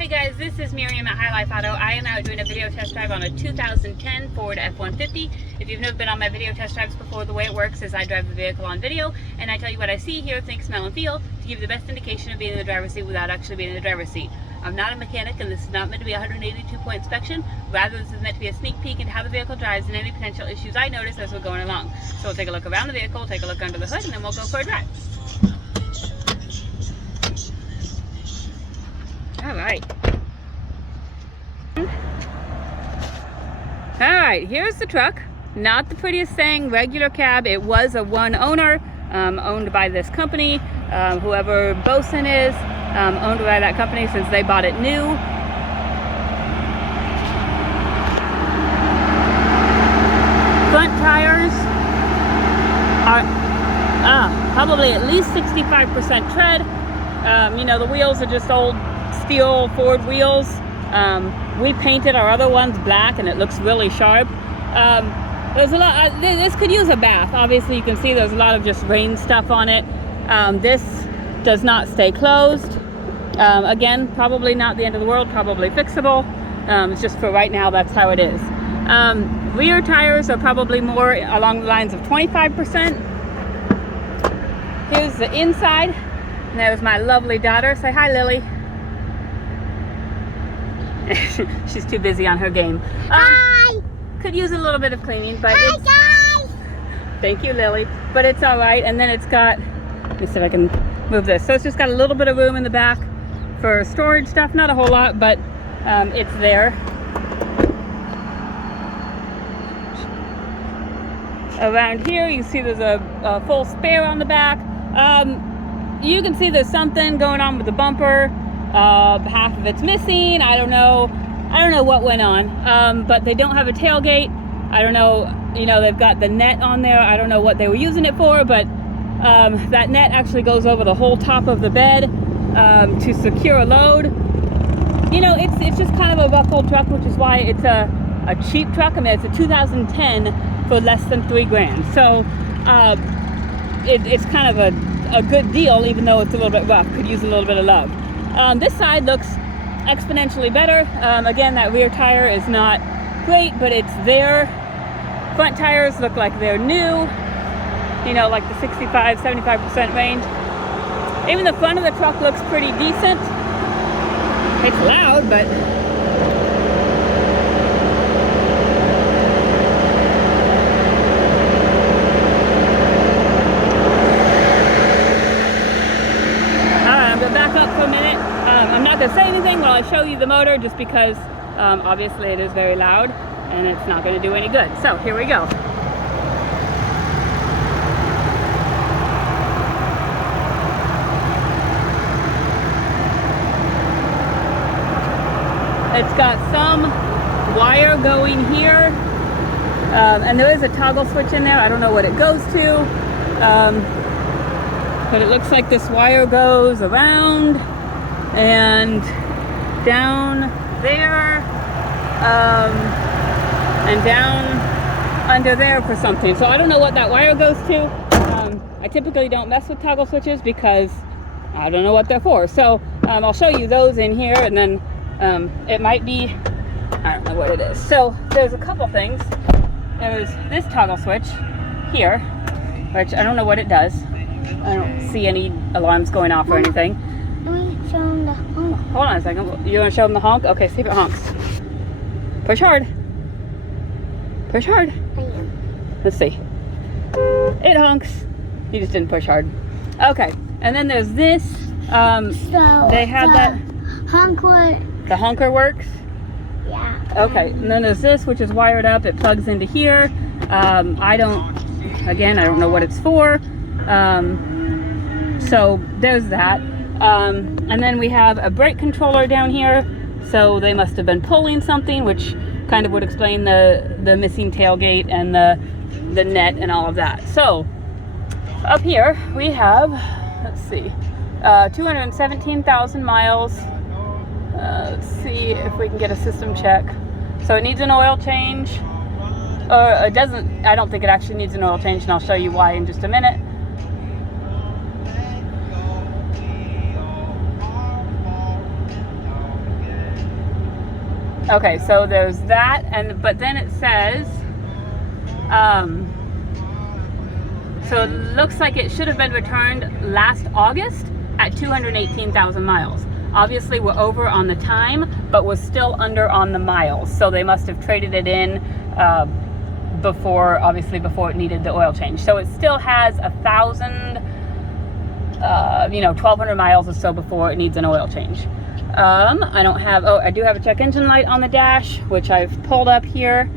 Hey guys, this is Miriam at High Life Auto. I am out doing a video test drive on a 2010 Ford F150. If you've never been on my video test drives before, the way it works is I drive the vehicle on video and I tell you what I see, hear, think, smell, and feel to give you the best indication of being in the driver's seat without actually being in the driver's seat. I'm not a mechanic and this is not meant to be a 182-point inspection. Rather, this is meant to be a sneak peek into how the vehicle drives and any potential issues I notice as we're going along. So we'll take a look around the vehicle, take a look under the hood, and then we'll go for a drive. Alright, here's the truck. Not the prettiest thing, regular cab. It was a one owner, owned by this company. Whoever Bosun is, owned by that company since they bought it new. Front tires are probably at least 65% tread. You know, the wheels are just old steel Ford wheels. We painted our other ones black and it looks really sharp. There's a lot, this could use a bath. Obviously you can see there's a lot of just rain stuff on it. This does not stay closed. Again, probably not the end of the world, probably fixable. It's just for right now, that's how it is. Rear tires are probably more along the lines of 25%. Here's the inside. And there's my lovely daughter. Say hi, Lily. She's too busy on her game. Hi! Could use a little bit of cleaning, but hi, guys! Thank you, Lily. But it's all right. And then it's got, let me see if I can move this. So it's just got a little bit of room in the back for storage stuff. Not a whole lot, but it's there. Around here, you see there's a full spare on the back. You can see there's something going on with the bumper. Half of it's missing. I don't know what went on, but they don't have a tailgate. I don't know, you know, they've got the net on there. I don't know what they were using it for, but that net actually goes over the whole top of the bed to secure a load. You know, it's just kind of a rough old truck, which is why it's a cheap truck. I mean, it's a 2010 for less than $3,000. So it's kind of a good deal, even though it's a little bit rough. Could use a little bit of love. This side looks exponentially better. Again, that rear tire is not great, but it's there. Front tires look like they're new, you know, like the 65-75% range. Even the front of the truck looks pretty decent. It's loud, but back up for a minute. I'm not going to say anything while I show you the motor just because obviously it is very loud and it's not going to do any good. So here we go. It's got some wire going here and there is a toggle switch in there. I don't know what it goes to. But it looks like this wire goes around and down there and down under there for something. So I don't know what that wire goes to. I typically don't mess with toggle switches because I don't know what they're for. So I'll show you those in here and then it might be, I don't know what it is. So there's a couple things. There's this toggle switch here, which I don't know what it does. I don't see any alarms going off or anything. Let me show them the honk. Hold on a second. You want to show them the honk? Okay, see if it honks. Push hard. Push hard. Let's see. It honks. You just didn't push hard. Okay, and then there's this. So they had that. Honker. The honker works? Yeah. Okay, and then there's this, which is wired up. It plugs into here. I don't know what it's for. So there's that. And then we have a brake controller down here. So they must have been pulling something, which kind of would explain the missing tailgate and the net and all of that. So up here we have, let's see, 217,000 miles. Let's see if we can get a system check. So it needs an oil change. Or it doesn't, I don't think it actually needs an oil change, and I'll show you why in just a minute. Okay, so there's that, but then it says, so it looks like it should have been returned last August at 218,000 miles. Obviously, we're over on the time, but we're still under on the miles. So they must have traded it in before it needed the oil change. So it still has 1,200 miles or so before it needs an oil change. I do have a check engine light on the dash, which I've pulled up here.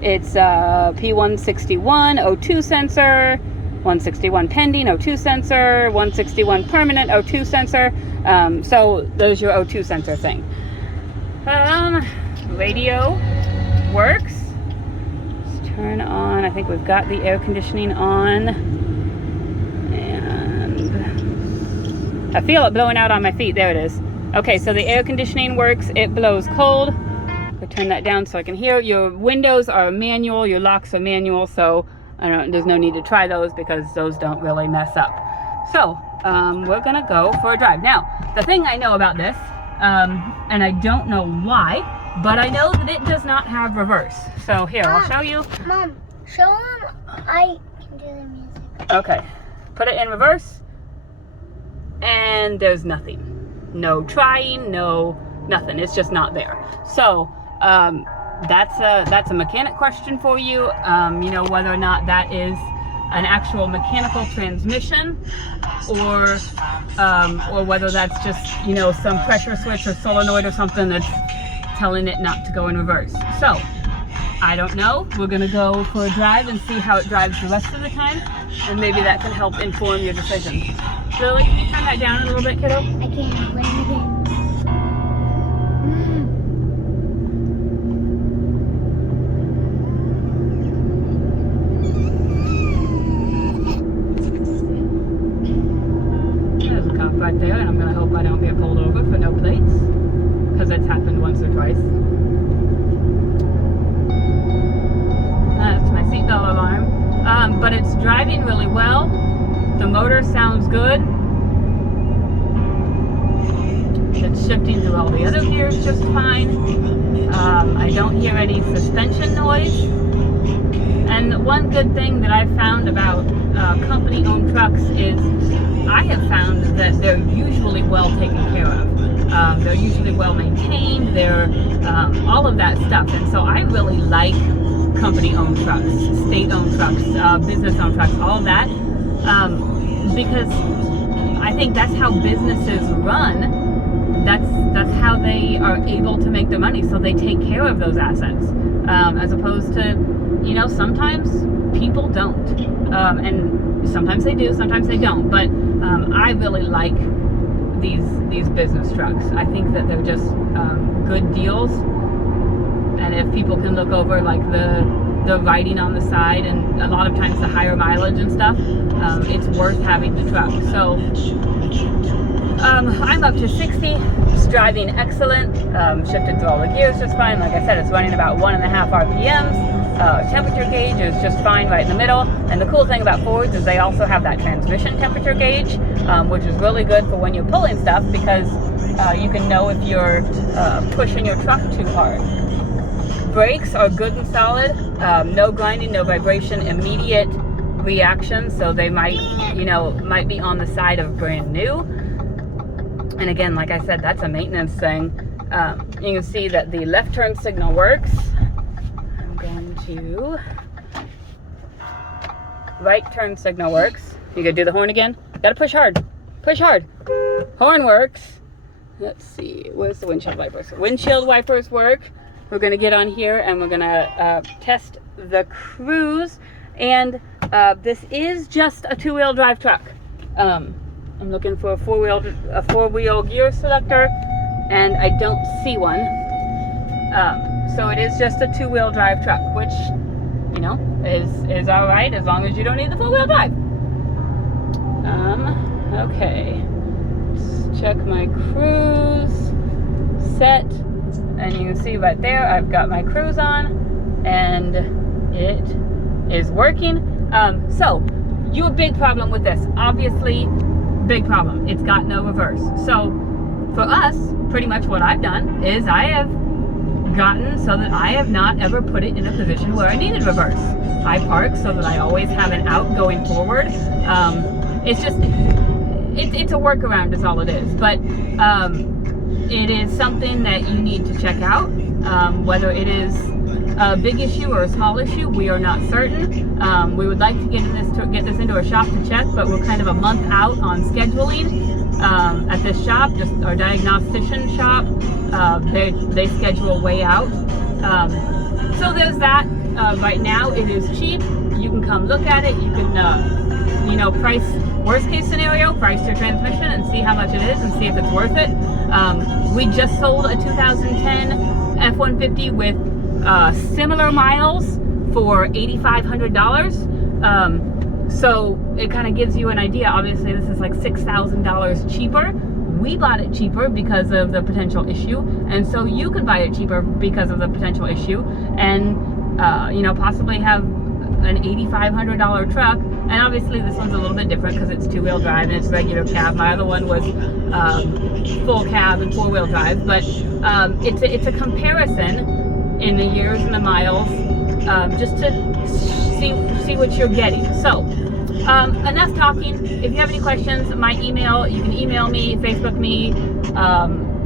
It's P161 O2 sensor, 161 pending O2 sensor, 161 permanent O2 sensor. So there's your O2 sensor thing. Radio works. Let's turn on. I think we've got the air conditioning on. And I feel it blowing out on my feet. There it is. Okay, so the air conditioning works. It blows cold. I'll turn that down so I can hear. Your windows are manual. Your locks are manual. So there's no need to try those because those don't really mess up. So we're gonna go for a drive. Now, the thing I know about this, and I don't know why, but I know that it does not have reverse. So here, I'll show you. Mom, show him I can do the music. Okay, put it in reverse, and there's nothing. No trying, no nothing. It's just not there. So that's a mechanic question for you. You know, whether or not that is an actual mechanical transmission, or whether that's just, you know, some pressure switch or solenoid or something that's telling it not to go in reverse. So I don't know. We're gonna go for a drive and see how it drives the rest of the time, and maybe that can help inform your decision. Lily, can you turn that down a little bit, kiddo? I can't. Wait again. There's a cop right there, and I'm gonna hope I don't get pulled over for no plates, because it's happened once or twice. That's my seatbelt alarm. But it's driving really well. The motor sounds good. It's shifting through all the other gears just fine. I don't hear any suspension noise. And one good thing that I've found about company-owned trucks is I have found that they're usually well taken care of. They're usually well maintained. They're all of that stuff. And so I really like company-owned trucks, state-owned trucks, business-owned trucks, all of that. Because I think that's how businesses run. That's how they are able to make their money. So they take care of those assets, as opposed to, you know, sometimes people don't, and sometimes they do, sometimes they don't. But I really like these business trucks. I think that they're just good deals, and if people can look over like the writing on the side, and a lot of times the higher mileage and stuff, it's worth having the truck. So I'm up to 60. It's driving excellent. Shifted through all the gears just fine. Like I said, it's running about 1.5 RPMs. Temperature gauge is just fine right in the middle. And the cool thing about Fords is they also have that transmission temperature gauge, which is really good for when you're pulling stuff, because you can know if you're pushing your truck too hard. Brakes are good and solid. No grinding, no vibration, immediate reaction. So they might be on the side of brand new. And again, like I said, that's a maintenance thing. You can see that the left turn signal works. I'm going to... Right turn signal works. You gonna do the horn again? Gotta push hard. Push hard. Horn works. Let's see. Where's the windshield wipers? Windshield wipers work. We're gonna get on here and we're gonna test the cruise. And this is just a two-wheel drive truck. I'm looking for a four-wheel gear selector, and I don't see one. So it is just a two-wheel drive truck, which, you know, is all right as long as you don't need the four-wheel drive. Okay. Let's check my cruise set, and you can see right there I've got my cruise on, and it is working. So your big problem with this, obviously, big problem. It's got no reverse. So for us, pretty much what I've done is I have gotten so that I have not ever put it in a position where I needed reverse. I park so that I always have an out going forward. It's just, it's a workaround is all it is. But it is something that you need to check out. Whether it is a big issue or a small issue, we are not certain. We would like to get this into a shop to check, but we're kind of a month out on scheduling at this shop, just our diagnostician shop. They schedule way out. So there's that. Right now it is cheap. You can come look at it. You can, you know, price, worst case scenario, price your transmission and see how much it is and see if it's worth it. We just sold a 2010 F150 with similar miles for $8,500. So it kind of gives you an idea. Obviously this is like $6,000 cheaper. We bought it cheaper because of the potential issue, and so you can buy it cheaper because of the potential issue, and you know, possibly have an $8,500 truck. And obviously this one's a little bit different because it's two-wheel drive and it's regular cab. My other one was full cab and four-wheel drive, but it's a comparison in the years and the miles, just to see what you're getting. So enough talking. If you have any questions, my email, you can email me, Facebook me,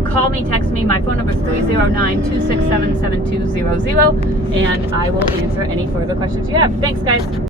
call me, text me. My phone number is 309-267-7200, and I will answer any further questions you have. Thanks, guys.